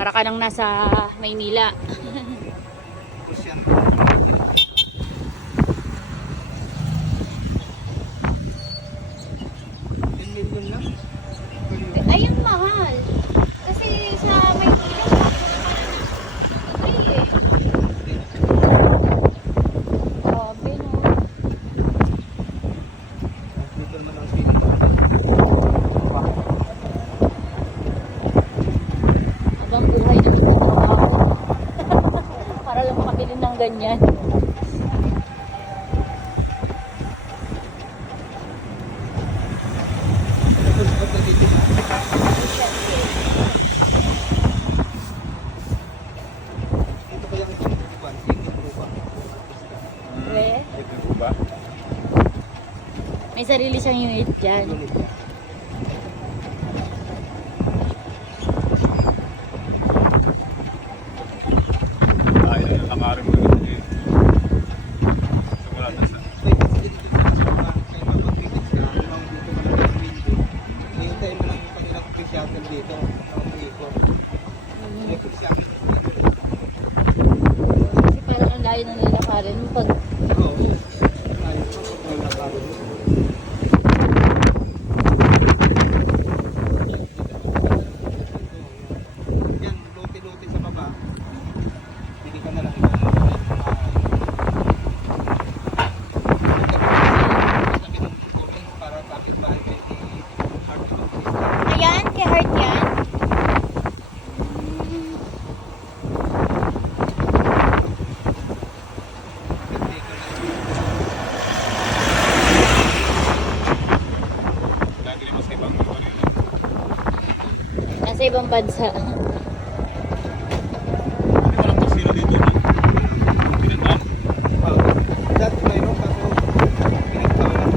Para ka nang nasa Maynila. Tapos yan. $10 million lang. Ayun, mahal. Kasi sa Maynila, ay eh. Grabe, no? Dito naman ang feeling. Habang buhay na magtatrabaho. Para lang makabili ng ganyan. Ito kaya ang tinutupan, tinutupan. We, Ito ba? may sarili siyang unit dyan. Unit niya. Ay, nakarin mo yun eh. Sigurado sa. May facility dito sa mga kahit mapag-critics ka, kung dito ka lang yung window, hintayin mo lang yung kanilang free shuttle dito. Nakapag-ikot. May free shuttle dito. Kasi parang ang layo na nilakarin mo pag Oo. Ayos pa kung wala ka rin. Yan, lote-lote sa baba. Pili ka na lang ito. Sabi ng kulay para kapit bahay kayo ni Heart Road. ayan, kay Heart yan. Lagi naman sa ibang lugar yun. Nasa ibang bansa. Hindi mo lang kasino dito. Pinagdaan. Dati mayroon pa ako pinagtawanan.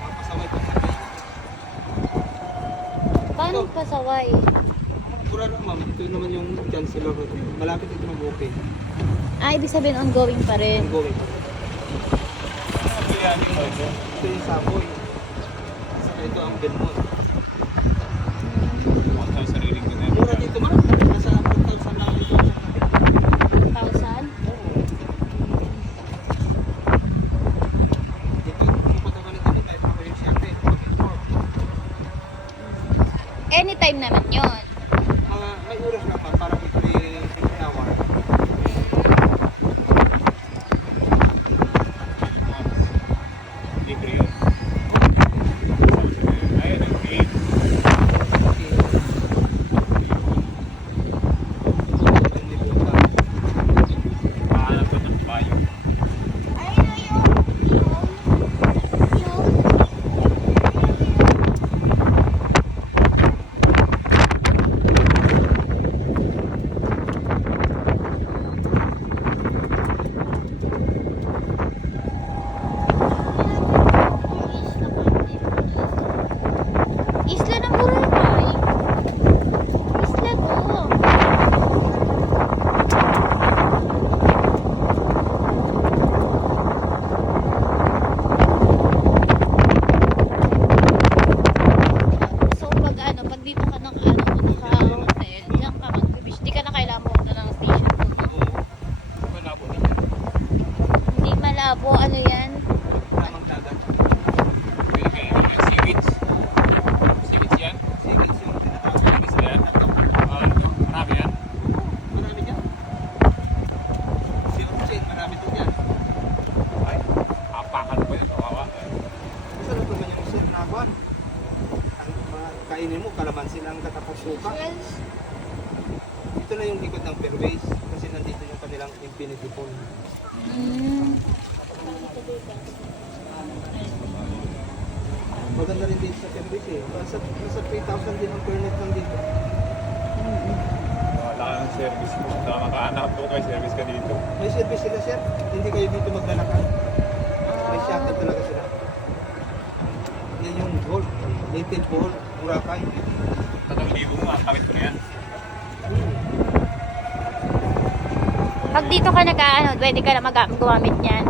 Mapasaway pa sa kayo. Paano pasaway? Mura lang ma'am, ito naman yung Chancellor Hotel. Malapit ito mag-open. Ah, ibig sabihin ongoing pa rin. Ongoing. Ito yan yung logo. Ito yung Savoy. Saka ito ang Belmont. Huwag tayo sariling ko na yun. Mura dito ma'am. Nasa 4,000 lang ito. 1,000? Dito, pupunta ka nito dito. Ito ako yung siyempre. Anytime naman yun. Mga may oras lang ma'am para may 15 hour. Libre yun. Ayun, ang gate. Paalam ko ng bayo. Isla ng Boracay. Isla to. So pag pag dito ka ng naka-hotel, diyan ka mag-beach. Di ka na kailangan pumunta ng station. Malabo na yan. Hindi malabo, ano yan? Tamang dagat. Pwede kayo yung seaweeds. Seaweeds yan. Sige, yung tinatawag. Seaweeds na yan. Marami yan. Marami dyan. Silver chain, marami doon yan. Ay, apakan ko yun. Kawawa. Masarap naman yung sir na buwan. Ang mga kainin mo, kalamansi lang katapos suka. Ito na yung likod ng fairways kasi nandito yung kanilang infinity pool. Mm. Maganda rin dito sa fairways eh. Nasa 3,000 din ang permit lang dito. Wala ka ng service mo. Wala makahanap ko kay service ka dito. May service sila sir. Hindi kayo dito magdalakan. May shuttle talaga sila. Yan yung gold. Native gold. Boracay. 3,000 mo, makakawit mo na yan. Pag dito ka pwede ka na gumamit niyan.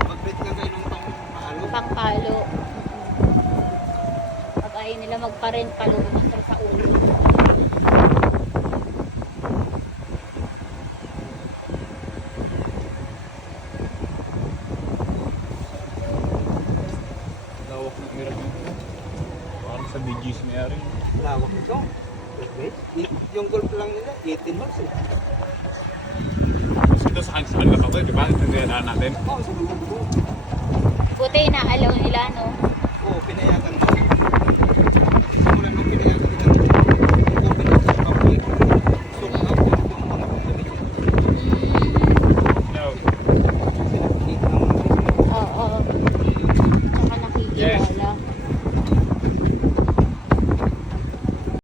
Mag-rate ka kayo ng pang-mahalo. Pangpalo. ayaw nila magpa-rent palubos sa ulo. Lawak ng area dito. Parang sa BGC may ari. Lawak ito. Okay. Yung golf lang nila, 18 holes eh. Kasi ito sa kanila pa to, di ba? Ito yung natin. Oo, sa kanila po. Buti inaalaw nila, no?